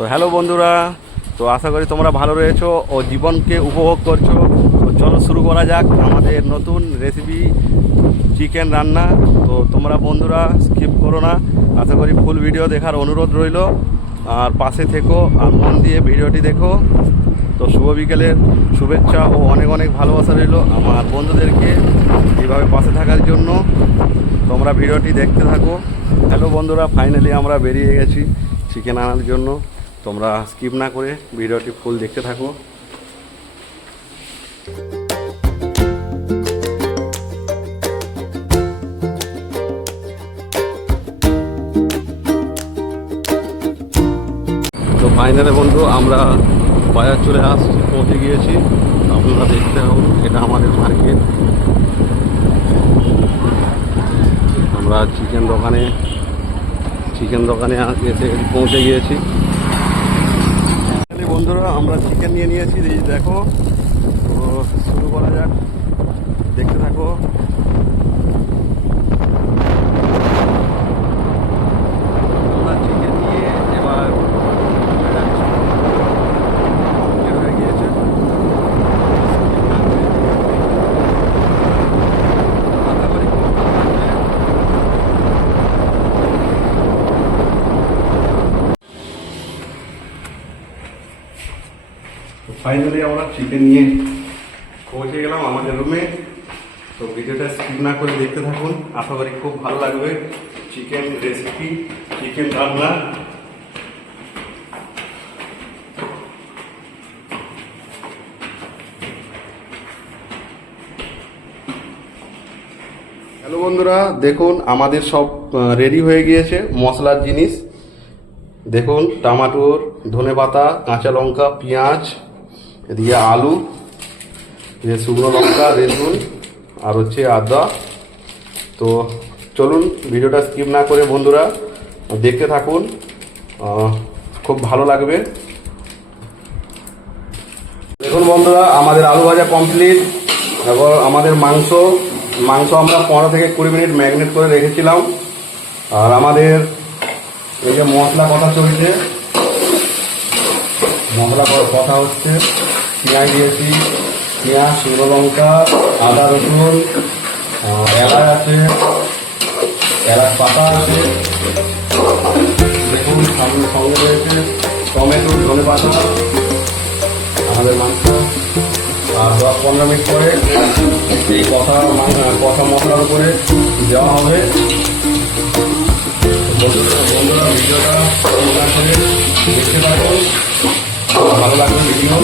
তো হ্যালো বন্ধুরা, তো আশা করি তোমরা ভালো রয়েছো ও জীবনকে উপভোগ করছ। তো চলো শুরু করা যাক আমাদের নতুন রেসিপি চিকেন রান্না। তো তোমরা বন্ধুরা স্কিপ করো না, আশা করি ফুল ভিডিও দেখার অনুরোধ রইল। আর পাশে থেকো আর মন দিয়ে ভিডিওটি দেখো। তো শুভ বিকেলের শুভেচ্ছা ও অনেক অনেক ভালোবাসা রইল আমার বন্ধুদেরকে এইভাবে পাশে থাকার জন্য। তোমরা ভিডিওটি দেখতে থাকো। হ্যালো বন্ধুরা ফাইনালি আমরা বেরিয়ে গেছি চিকেন আনার জন্য। তোমরা স্কিপ না করে ভিডিওটি ফুল দেখতে থাকো। তো ফাইনালে বন্ধু, আমরা বাজার চলে আসছি, পৌঁছে গিয়েছি। আপনারা দেখতে হবে এটা আমাদের মার্কেট আমরা চিকেন দোকানে চিকেন দোকানে এসে পৌঁছে গিয়েছি। বন্ধুরা আমরা চিকেন নিয়ে নিয়েছি। দেখো তো শুরু করা যাক। দেখতে থাকো আমরা চিকেন নিয়ে এবার চলে যাচ্ছি। বের হয়ে গিয়েছে। আশা করি খুব ভালো লাগবে। তো ফাইনালি আমরা চিকেন নিয়ে পৌঁছে গেলাম আমাদের রুমে তো ভিডিওটা স্কিপ না করে দেখতে থাকুন। আশা করি খুব ভালো লাগবে। চিকেন রেসিপি চিকেন রান্না। হ্যালো বন্ধুরা, দেখুন, আমাদের সব রেডি হয়ে গিয়েছে মশলার জিনিস। দেখুন, টমাটোর ধনে পাতা কাঁচা লঙ্কা, পেঁয়াজ। এদিকে আলু, এদিকে শুকনো লঙ্কা রসুন আর হচ্ছে আদা। তো চলুন, ভিডিওটা স্কিপ না করে বন্ধুরা, দেখতে থাকুন। খুব ভালো লাগবে। দেখুন বন্ধুরা, আমাদের আলু ভাজা কমপ্লিট এবার আমাদের মাংস মাংস আমরা পনেরো থেকে কুড়ি মিনিট ম্যাগনেট করে রেখেছিলাম। আর আমাদের এই যে মশলা কথা চলছে, মশলা কথা হচ্ছে দিয়েছি পেঁয়াজ শুকনো লঙ্কা আদা রসুন এলাচ আছে, এলাচ পাতা আছে দেখুন সামনে সঙ্গে রয়েছে টমেটো, ধনে পাতা, আমাদের মাংস, আর দশ পনেরো মিনিট পরে এই কথা কথা মশলার উপরে দেওয়া হবে। বন্ধুরা ভিডিওটা করে দেখতে থাকুন। ভালো লাগবে ভিডিও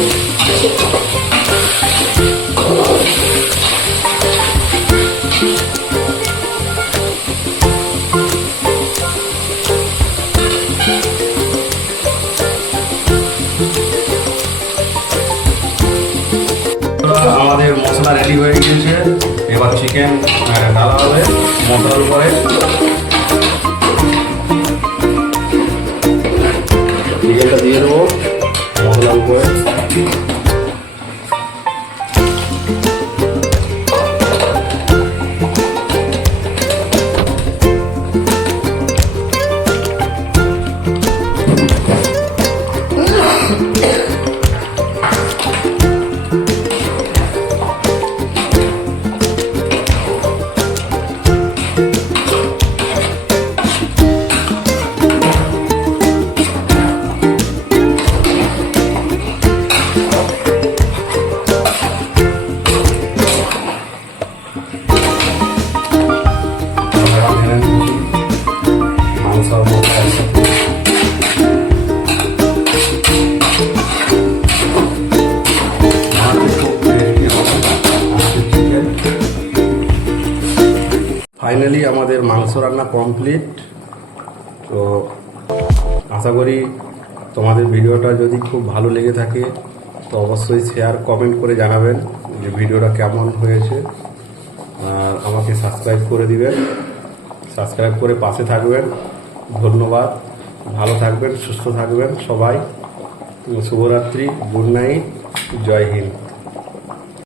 আমাদের মশলা রেডি হয়ে গিয়েছে। এবার চিকেন ঢালা হবে, মশলার উপরে। চিকেনটা দিয়ে দেবো মশলার উপরে। ফাইনালি আমাদের মাংস রান্না কমপ্লিট তো আশা করি তোমাদের ভিডিওটা যদি খুব ভালো লেগে থাকে, তো অবশ্যই শেয়ার কমেন্ট করে জানাবেন যে ভিডিওটা কেমন হয়েছে। আর আমাকে সাবস্ক্রাইব করে দিবেন। সাবস্ক্রাইব করে পাশে থাকবেন। ধন্যবাদ। ভালো থাকবেন, সুস্থ থাকবেন সবাই। শুভরাত্রি গুড নাইট জয় হিন্দ।